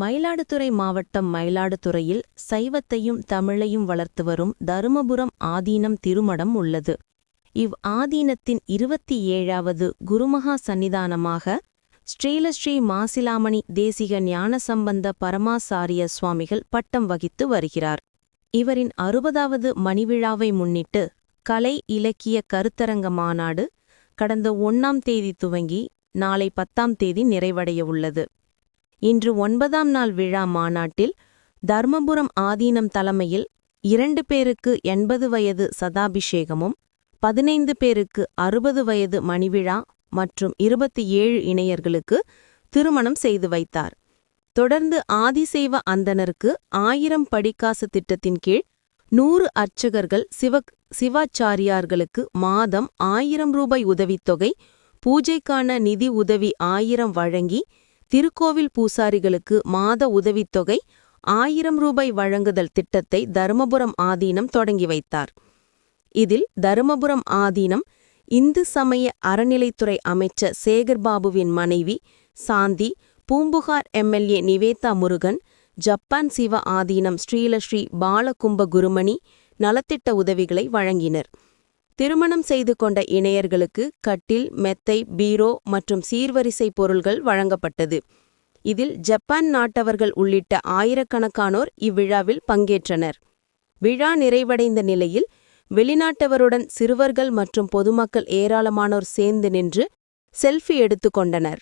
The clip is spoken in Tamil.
மயிலாடுதுறை மாவட்டம் மயிலாடுதுறையில் சைவத்தையும் தமிழையும் வளர்த்து வரும் தருமபுரம் ஆதீனம் திருமடம் உள்ளது. இவ் ஆதீனத்தின் இருபத்தி ஏழாவது குருமகா சந்நிதானமாக ஸ்ரீலஸ்ரீ மாசிலாமணி தேசிக ஞானசம்பந்த பரமாசாரிய சுவாமிகள் பட்டம் வகித்து வருகிறார். இவரின் அறுபதாவது மணிவிழாவை முன்னிட்டு கலை இலக்கிய கருத்தரங்க மாநாடு கடந்த ஒன்னாம் தேதி துவங்கி நாளை பத்தாம் தேதி நிறைவடைய உள்ளது. இன்று ஒன்பதாம் நாள் விழா மாநாட்டில் தர்மபுரம் ஆதீனம் தலைமையில் இரண்டு பேருக்கு எண்பது வயது சதாபிஷேகமும் பதினைந்து பேருக்கு அறுபது வயது மணிவிழா மற்றும் இருபத்தி ஏழு இணையர்களுக்கு திருமணம் செய்து வைத்தார். தொடர்ந்து ஆதிசைவ அந்தனருக்கு ஆயிரம் படிக்காசு திட்டத்தின் கீழ் நூறு அர்ச்சகர்கள் சிவ சிவாச்சாரியார்களுக்கு மாதம் ஆயிரம் ரூபாய் உதவித்தொகை பூஜைக்கான நிதி உதவி ஆயிரம் வழங்கி திருக்கோவில் பூசாரிகளுக்கு மாத உதவித்தொகை ஆயிரம் ரூபாய் வழங்குதல் திட்டத்தை தருமபுரம் ஆதீனம் தொடங்கி வைத்தார். இதில் தருமபுரம் ஆதீனம் இந்து சமய அறநிலைத்துறை அமைச்சர் சேகர்பாபுவின் மனைவி சாந்தி பூம்புகார் எம்எல்ஏ நிவேதா முருகன் ஜப்பான் சிவ ஆதீனம் ஸ்ரீலஸ்ரீ பாலகும்ப குருமணி நலத்திட்ட உதவிகளை வழங்கினர். திருமணம் செய்து கொண்ட இணையர்களுக்கு கட்டில் மெத்தை பீரோ மற்றும் சீர்வரிசை பொருள்கள் வழங்கப்பட்டது. இதில் ஜப்பான் நாட்டவர்கள் உள்ளிட்ட ஆயிரக்கணக்கானோர் இவ்விழாவில் பங்கேற்றனர். விழா நிறைவடைந்த நிலையில் வெளிநாட்டவருடன் சிறுவர்கள் மற்றும் பொதுமக்கள் ஏராளமானோர் சேர்ந்து நின்று செல்ஃபி எடுத்துக் கொண்டனர்.